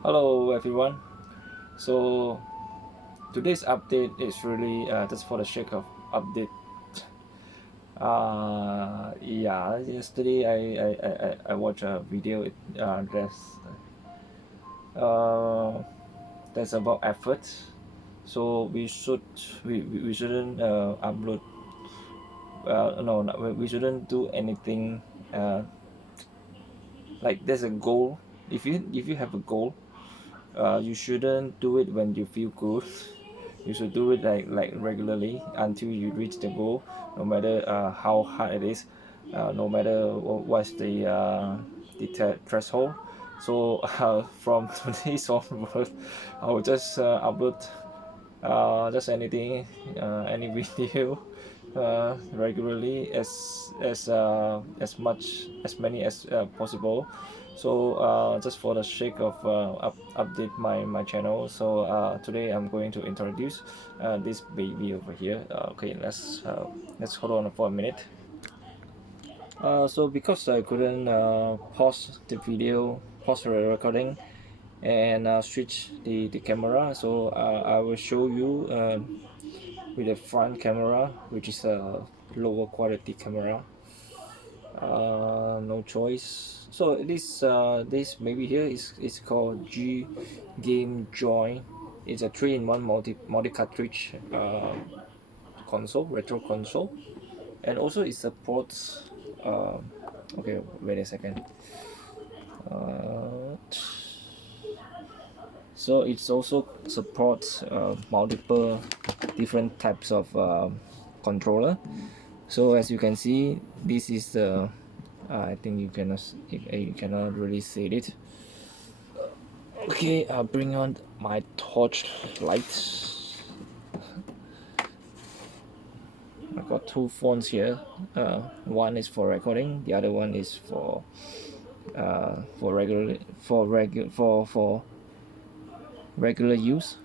Hello everyone. So today's update is really just for the sake of update. Yeah, yesterday I watched a video. Uh, that's about effort. So we shouldn't upload. No, we shouldn't do anything. Uh, like there's a goal. If you have a goal, you shouldn't do it when you feel good. You should do it like regularly until you reach the goal, no matter how hard it is, no matter what's the threshold. So from today's onward, I will just upload just anything, any video, regularly as much as many as possible. So just for the sake of update my channel. So today I'm going to introduce this baby over here. Okay, let's hold on for a minute. So because I couldn't pause the video, pause the recording, and switch the camera, so I will show you with the front camera, which is a lower quality camera. No choice. So this maybe here is called G Game Joy. It's a 3-in-1 multi cartridge console, retro console, and also it supports. Okay, wait a second. So it's also supports multiple different types of controller. So as you can see, this is the I think you cannot really see it. Okay, I'll bring on my torch light. I've got two phones here. One is for recording, the other one is for regular use.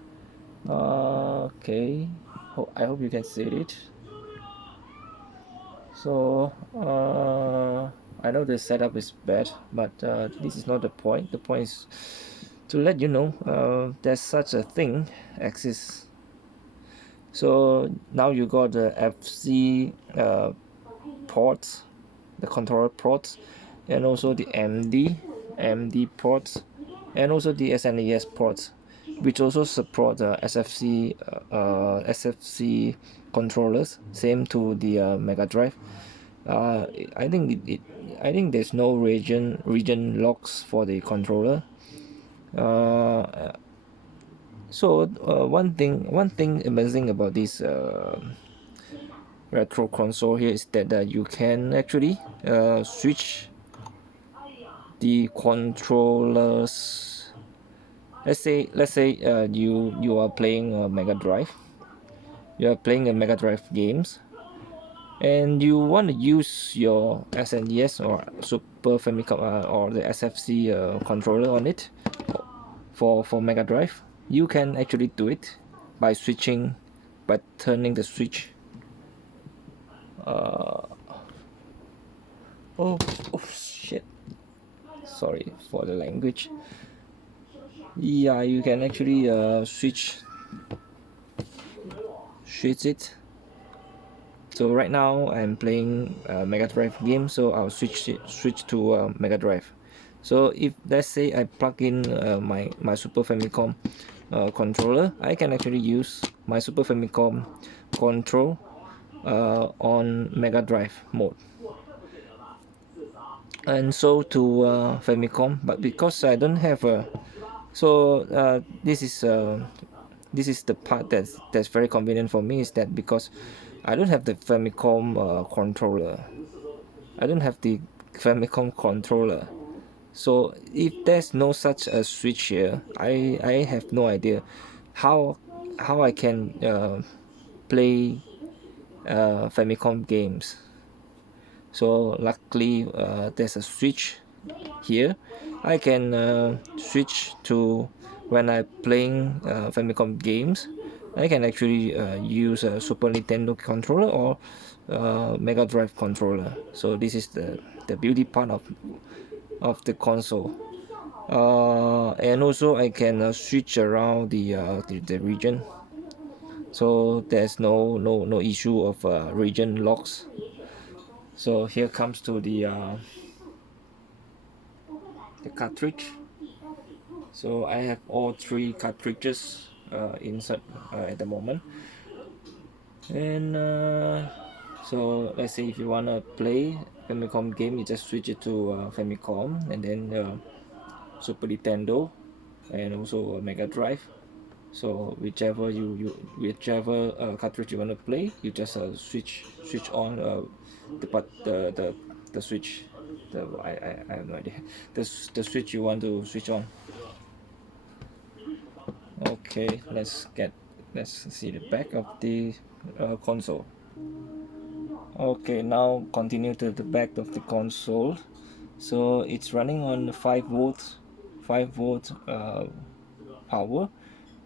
Okay, I hope you can see it. So I know the setup is bad, but this is not the point. The point is to let you know there's such a thing exists. So now you got the FC ports, the controller ports, and also the MD ports, and also the SNES ports, which also support the SFC controllers, same to the Mega Drive. I think there's no region locks for the controller. So one thing amazing about this retro console here is that you can actually switch the controllers. Let's say you are playing a Mega Drive. You are playing a Mega Drive games, and you want to use your SNES or Super Famicom or the SFC controller on it for Mega Drive. You can actually do it by turning the switch. Oh shit, sorry for the language. Yeah, you can actually switch it. So right now I'm playing Mega Drive game, so I'll switch to Mega Drive. So if let's say I plug in my Super Famicom controller, I can actually use my Super Famicom control on Mega Drive mode, and so to Famicom. But because I don't have a, so this is the part that's very convenient for me, is that because I don't have the Famicom controller. I don't have the Famicom controller. So if there's no such a switch here, I have no idea how I can play Famicom games. So luckily there's a switch here. I can switch to, when I'm playing Famicom games, I can actually use a Super Nintendo controller or Mega Drive controller. So this is the beauty part of the console. and also I can switch around the region, so there's no issue of region locks. So here comes to the cartridge. So I have all three cartridges inside at the moment, and so let's say if you wanna play Famicom game, you just switch it to Famicom, and then Super Nintendo, and also Mega Drive. So whichever cartridge you want to play, you just switch on the switch. I have no idea. The switch you want to switch on. Okay, let's see the back of the console. Okay, now continue to the back of the console. So it's running on 5 volts, 5 volt power,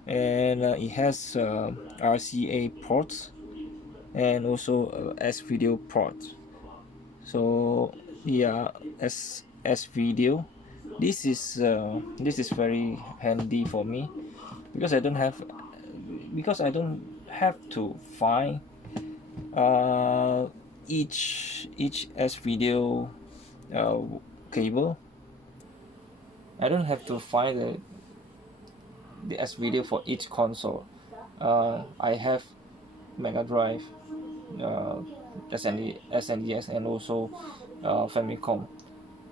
and it has RCA ports and also S video port. So yeah, S video. This is very handy for me because I don't have to find each S video cable. I don't have to find the S video for each console. I have Mega Drive, SNES, and also Famicom.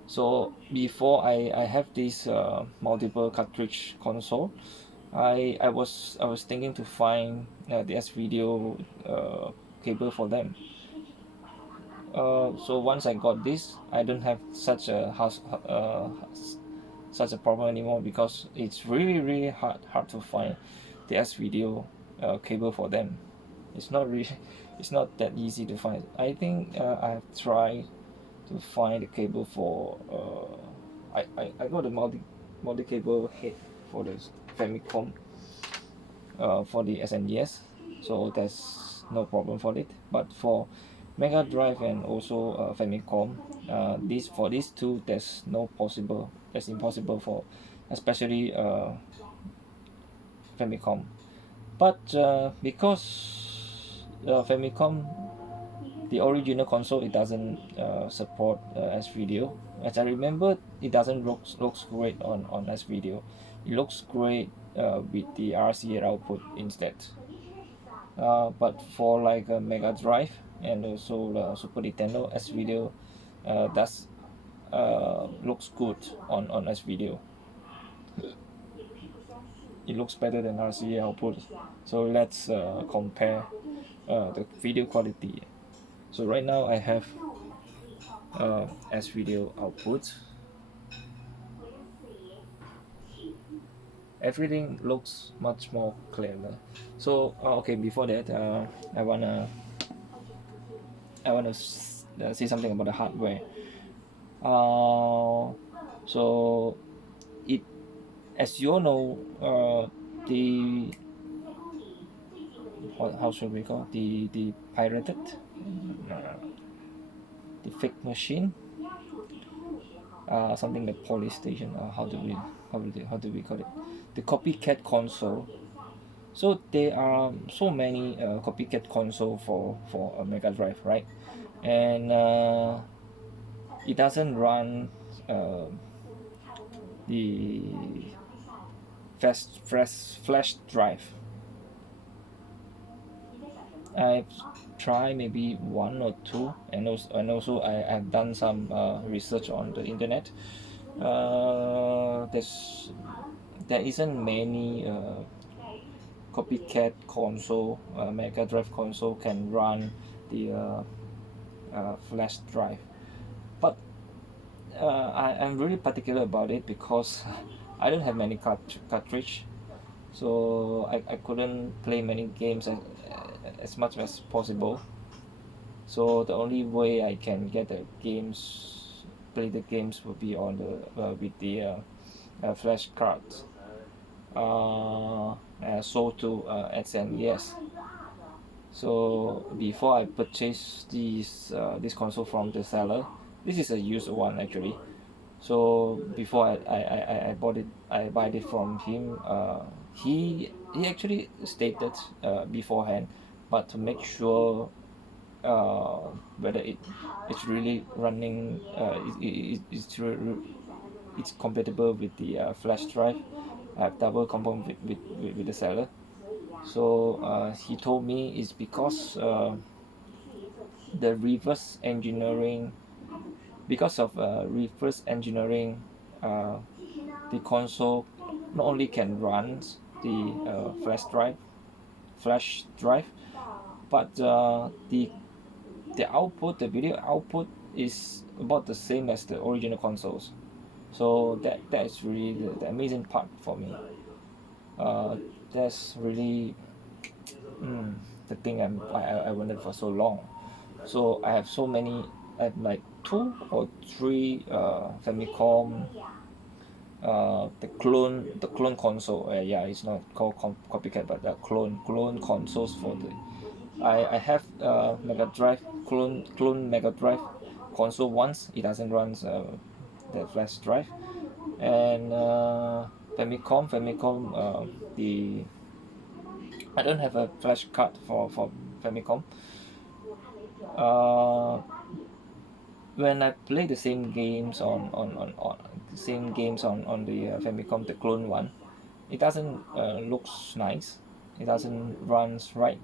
So before I have this multiple cartridge console, I was thinking to find the S video cable for them. So once I got this, I don't have such a such a problem anymore, because it's really hard to find the S video cable for them. It's not that easy to find. I think I have tried to find the cable for I got the multi cable head for the Famicom for the SNES, so there's no problem for it. But for Mega Drive and also Famicom, for these two, that's impossible for, especially Famicom. But because Famicom, the original console, it doesn't support S video. As I remember, it doesn't looks great on S video. It looks great with the RCA output instead. But for like Mega Drive and also Super Nintendo, S video does looks good on S video. It looks better than RCA output. So let's compare the video quality. So right now I have S video output. Everything looks much more clearer. So okay, before that, I wanna say something about the hardware. So it, as you all know, the how should we call the pirated, the fake machine, something like police station, how do we call it, the copycat console. So there are so many copycat console for a Mega Drive, right? And it doesn't run the flash drive. I've tried maybe one or two, and also I've done some research on the internet. There isn't many copycat console, Mega Drive console can run the flash drive. But I'm really particular about it because I don't have many cartridge, so I couldn't play many games as much as possible. So the only way I can get play the games will be on the with the flash cards sold to SNES. So before I purchased this console from the seller, this is a used one actually. So before I bought it, I buy it from him. He actually stated beforehand, but to make sure whether it's really running, it's compatible with the flash drive. I have double confirmed with the seller. So he told me it's because the reverse engineering, because of reverse engineering, uh, the console not only can run the flash drive, but the output, the video output is about the same as the original consoles. So that is really the amazing part for me. That's really the thing I wanted for so long. So I have so many. I have like 2 or 3 Famicom, the clone console. Yeah, it's not called copycat, but clone consoles for the. I have Mega Drive clone Mega Drive console once. It doesn't run the flash drive, and Famicom the I don't have a flash card for Famicom. Uh, when I play the same games on same games on the Famicom, the clone one, it doesn't looks nice. It doesn't runs right.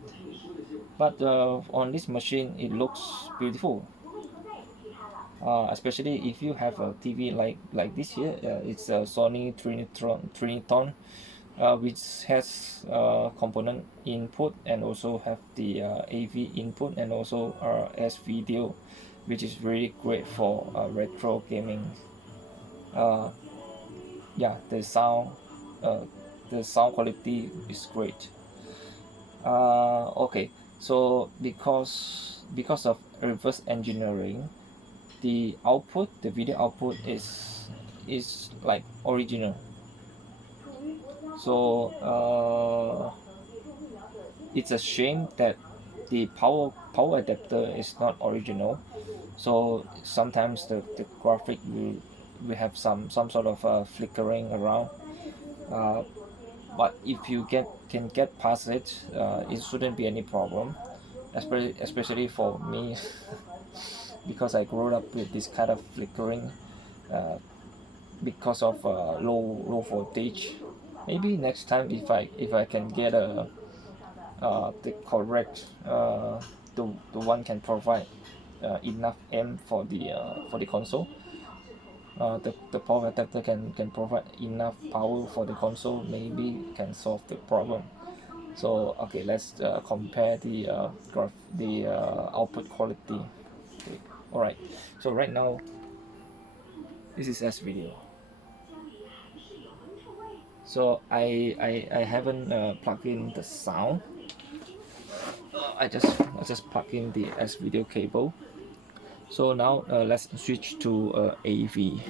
But on this machine, it looks beautiful. Especially if you have a TV like this here. It's a Sony Triniton, which has component input and also have the AV input and also S video, which is really great for retro gaming. Uh, yeah, uh, the sound quality is great. Okay, so because of reverse engineering, the video output is like original. So it's a shame that the power adapter is not original. So sometimes the graphic will have some sort of flickering around. Uh, but if you can get past it, it shouldn't be any problem. Especially for me, because I grew up with this kind of flickering, uh, because of low voltage. Maybe next time if I can get the correct the one can provide enough amp for the console. The power adapter can provide enough power for the console. Maybe can solve the problem. So okay, let's compare the output quality. Okay. All right. So right now, this is S video. So I haven't plugged in the sound. I just plug in the S video cable. So now let's switch to AV.